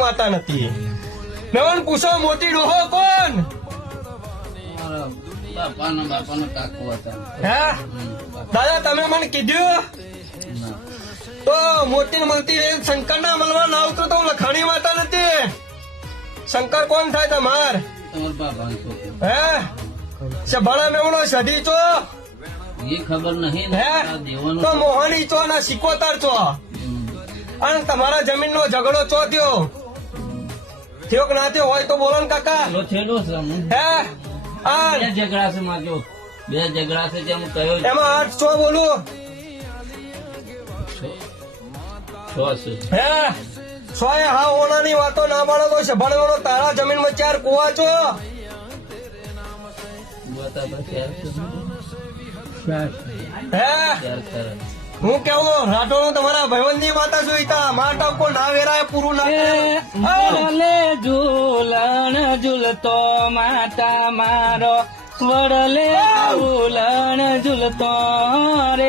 માતા નથી. મેવન પૂછો મોટી ડોહો કોણ? બાપાનો કાકો હતા. હે દાદા તમે મને કીધું તો મોટી ને મળતી શંકર ના મળવા ના આવતું તો લખાણી માતા નથી. શંકર કોણ થાય તમાર? તમારા બાપાનો છોકરો. હે સભાળા મેવણો સધી છો એ ખબર નહીં ને. હે આ દેવાનો તો મોહની છો ના સિકોતર છો. અને તમારા જમીન નો ઝઘડો ચો થયો કે ના થયો હોય તો બોલો ને કાકા. પેલો થયેલો છે અમુક. હે આ બે ઝઘડા છે માજો. બે ઝઘડા છે જેમ કયો એમાં 800 બોલું. છ છે. હે સોય હા ઓનાની વાતો ના પાડો તો સભાળવાનો તારા જમીન માં 4 કુવા છો. બતા તો ક્યારે છે? હે ક્યારે ખરા. હું કેવું રાઠો નું તમારા ભાઈબંધ ની માતા જોઈતા માટા કો ના વેરાય પૂરું ના કરે. વડલે ઝૂલણ ઝૂલતો માતા મારો વડલે ઝૂલણ ઝૂલતો રે